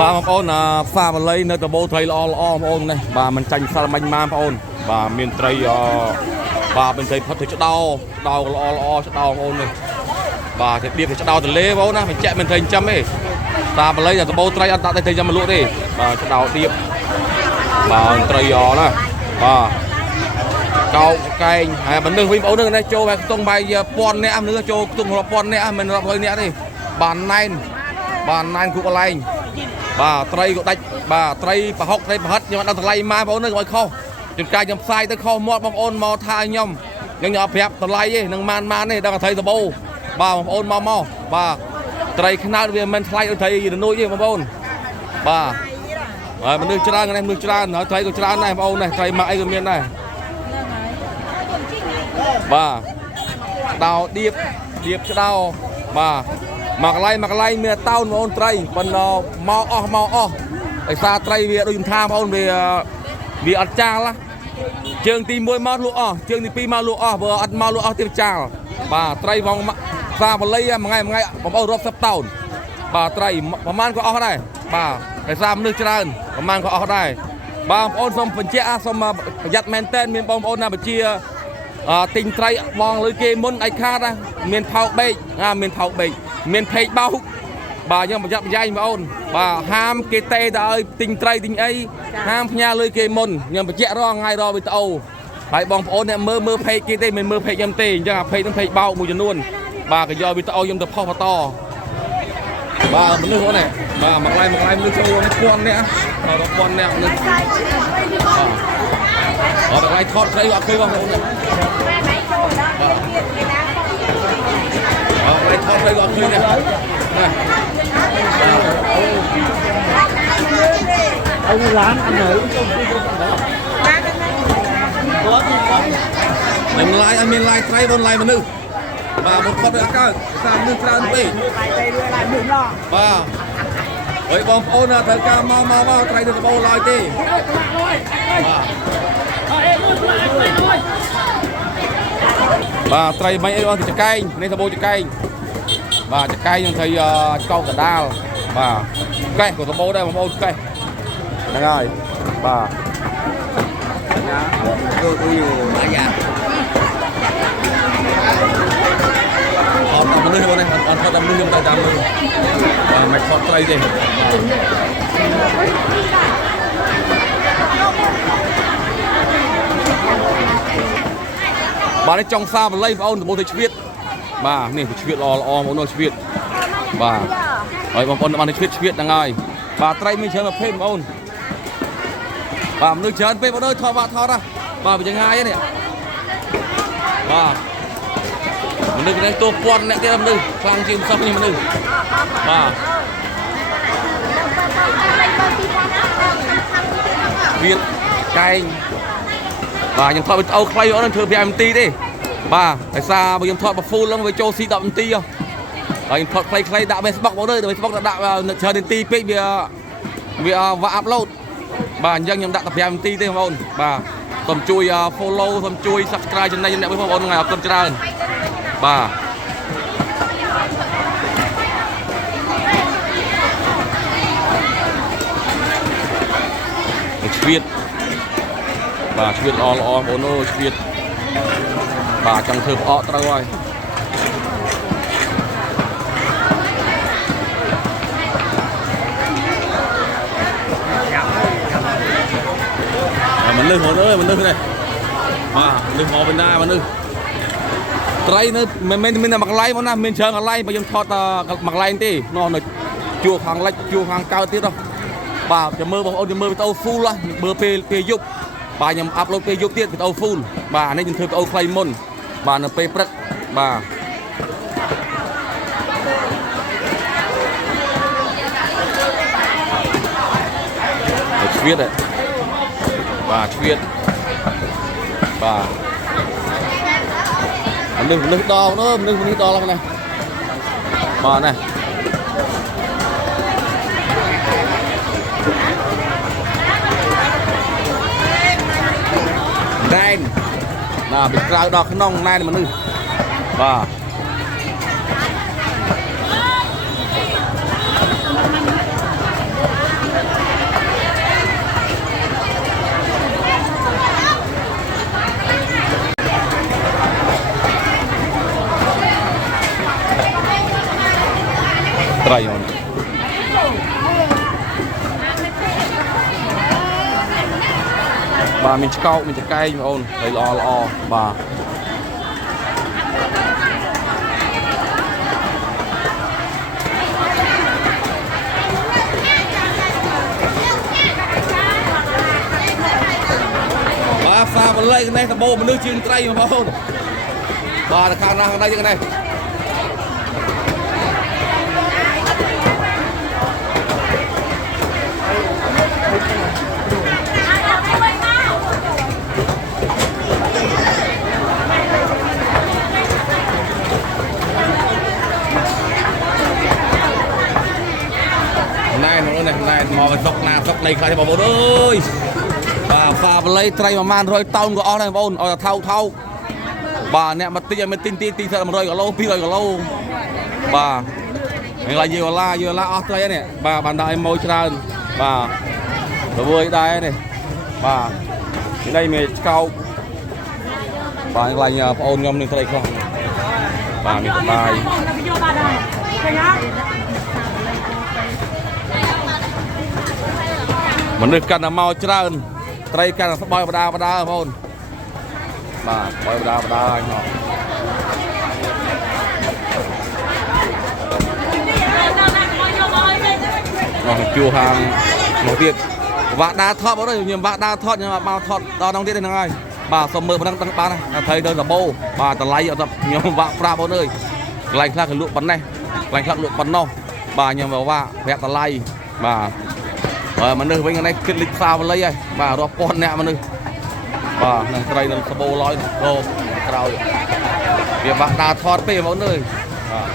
បងប្អូនហ្វាម៉ាលីនៅតបោត្រីល្អបងប្អូននេះបាទមិនចាញ់សាល់មាញ់ម៉ាបងប្អូនបាទមានត្រីបាទមានត្រីផុតទៅឆ្ដោល្អឆ្ដោបងប្អូននេះបាទទៅដៀបទៅឆ្ដោទលេបងប្អូនណាមិនចាក់មិនត្រីចិញ្ចឹមទេហ្វាម៉ាលីតបោត្រីអត់ដាក់ត្រីចិញ្ចឹមមកលក់ទេបាទឆ្ដោដៀបបាទត្រីណាបាទកោកកែងហើយមនុស្សវិញបងប្អូននេះចូលហើយខ្ទង់បាយពាន់នាក់មនុស្សចូលខ្ទង់រាប់ពាន់នាក់មិនរាប់រយនាក់ទេបាទណែនគ្រប់កន្លែងបាទត្រីក៏ដាច់បាទត្រីប្រហុកត្រីប្រហិតខ្ញុំអត់ដឹងតម្លៃម៉ាបងប្អូននេះកុំឲ្យខុសជួនកាលខ្ញុំផ្សាយទៅខុសមាត់បងប្អូនមកថាខ្ញុំអត់ប្រាប់តម្លៃទេនឹងម៉ានទេដឹងតែត្រីដបោបាទបងប្អូនមកបាទត្រីខ្នោតវាមិនថ្លៃដូចត្រីរនួចទេបងប្អូនបាទហើយមនុស្សច្រើនហើយត្រីក៏ច្រើនដែរបងប្អូននេះត្រីមកអីក៏មានដែរបាទដោដៀបឆ្ដោបាទមកកន្លែងមានតោនបងប្អូនត្រីប៉ុន្តែមកអស់ដោយសារត្រីវាដូចខ្ញុំថាបងប្អូនវាអត់ចាល់ជើងទី1មកលក់អស់ជើងទី2មកលក់អស់បើអត់មកលក់អស់ទៀតចាល់បាទត្រីវងហ្វាម៉ាលីមួយថ្ងៃបងប្អូនរាប់សិបតោនបាទត្រីប្រហែលក៏អស់ដែរបាទដោយសារមនុស្សច្រើនប្រហែលក៏អស់ដែរបាទបងប្អូនសូមបញ្ជាក់សូមប្រយ័ត្នមែនតើមានបងប្អូនណាបញ្ជាទិញត្រីបងលើគេមុនឯខាតមានផោកបេកមានភេកបោកបាទខ្ញុំប្រយ័ត្នប្រយែងបងប្អូនបាទហាមគេតេទៅឲ្យទិញត្រីទិញអីហាមផ្ញើលុយគេមុនខ្ញុំបញ្ជាក់រាល់ថ្ងៃរាល់វីដេអូហើយបងប្អូនអ្នកមើលភេកគេទេមិនមើលភេកខ្ញុំទេអញ្ចឹងអាភេកនឹងភេកបោកមួយចំនួនបាទក៏យកវីដេអូខ្ញុំទៅផុសបន្តបាទមនុស្សហ្នឹងបាទមួយឡៃមនុស្សចូលនេះពាន់នាក់រាប់ពាន់នាក់មនុស្សអត់ថ្ងៃថតត្រីអត់ឃើញបងប្អូនបាទថ្ងៃថតត្រីអត់ឃើញទេណាអូឡានអីមិនឡាយអត់មានឡាយត្រីបងឡាយមនុស្សបាទមកផុតទៅអកើតតាមមនុស្សច្រើនពេកបាទហើយបងប្អូនត្រូវការមកត្រីទៅដបោឡើយទេបាទត្រីមិនអីបងចកែងនេះដបោចកែងបាទចកែងនឹងត្រីកោកកដាលបាទកេះក៏ដបោដែរបងប្អូនកេះហ្នឹងហើយបាទយកទៅអាយ៉ាអត់មនុស្សបងនេះអត់ថតមនុស្សខ្ញុំតែតាមមើលបាទមិនថតត្រីទេបាទនេះចុងសាបល័យបងប្អូនដំបូងទៅជ្វៀតបាទនេះជ្វៀតល្អបងប្អូនជ្វៀតបាទហើយបងប្អូនបានទៅជ្វៀតហ្នឹងហើយបាទត្រីមានច្រើនប្រភេទបងប្អូនបាទមនុស្សច្រើនពេកបងអើយថតបាទវាយ៉ាងងាយនេះបាទមនុស្សនេះទោះពាន់អ្នកទៀតមនុស្សខ្លាំងជាងសោះនេះមនុស្សបាទវាកែងបាទខ្ញុំថតវីដេអូខ្លីអូនធ្វើ5នាទីទេបាទដោយសារបើខ្ញុំថតបើ full ឡើងវាចូលស៊ី10នាទីហើយខ្ញុំថតខ្លីដាក់ Facebook បងអើយដល់ Facebook ដាក់ច្រើននាទីពេកវាអាប់ឡូតបាទអញ្ចឹងខ្ញុំដាក់តែ5នាទីទេបងប្អូនបាទសូមជួយ follow សូមជួយ subscribe ចំណែកអ្នកបងប្អូនថ្ងៃអរគុណច្រើនបាទជ្វៀតបាទជ្វៀតល្អបងប្អូនអូជ្វៀតបាទចង់ធ្វើផ្អកត្រូវហើយមនុស្សបងអើយមនុស្សនេះបាទមនុស្សមកវិញដែរមនុស្សត្រីនៅមិនមែនមានតែមួយកន្លែងបងណាមានច្រើនកន្លែងបើខ្ញុំថតមួយកន្លែងទេនោះនៅជួរខាងលិចជួរខាងកើតទៀតបាទចាំមើលបងប្អូនចាំមើលវីដេអូ full មើលពេលយប់បាទខ្ញុំអាប់ឡូតពេលយប់ទៀតវីដេអូ full បាទអានេះខ្ញុំធ្វើវីដេអូខ្លីមុនបាទនៅពេលព្រឹកបាទជ្វៀតបាទជ្វៀតបាទមនុស្សដល់មនុស្សដល់ហ្នឹងណាបាទណាណែនណាពីក្រៅដល់ក្នុងណែនមនុស្សបាទ ไรអូនបាទមានឆ្កោកមានចង្កេងបងអូនហើយល្អល្អបាទបាទផ្សារបល័យនេះដបោមនុស្សជាងត្រីបងប្អូនបាទខាងណាខាងណៃយ៉ាងនេះណែមកនេះណែមកសុកណាសុកនៃខ្លះបងប្អូនអើយបាទផ្សារបល័យត្រីប្រហែល100តោនក៏អស់ដែរបងប្អូនឲ្យតែថោកថោកបាទអ្នកមកទិញឲ្យមានទី100គីឡូ200គីឡូបាទហើយឡាយយូឡាអស់ត្រីនេះបាទបានដាក់ឲ្យម៉ូច្រើនបាទរវើយដែរនេះបាទនេះមានឆ្កោកបាទខ្លាញ់បងអូនខ្ញុំនឹងត្រីខ្លះបាទមានស្បាយមនុស្សកាន់តែមកច្រើនត្រីកាន់តែស្បើយបដាបងប្អូនបាទស្បើយបដាឲ្យមកមកជួហាងមកទៀតវាក់ដាថតបងអើយខ្ញុំវាក់ដាថតខ្ញុំមកថតដល់ក្នុងទៀតហ្នឹងហើយបាទសុំមើលប៉ុណ្ណឹងបានណាថៃទៅដបោបាទតម្លៃអត់ខ្ញុំវាក់ប្រាប់បងអើយកន្លែងខ្លះក៏លក់ប៉ុណ្ណេះកន្លែងខ្លះលក់ប៉ុណ្ណោះបាទខ្ញុំវាក់តម្លៃបាទមនុស្សវិញនេះគិតលិចផ្សាវល័យហើយបាទរាប់ពាន់អ្នកមនុស្សបាទនឹងត្រីនឹងសបោឡយអូក្រោយវាបាក់ដាថតពេកបងអើយបាទ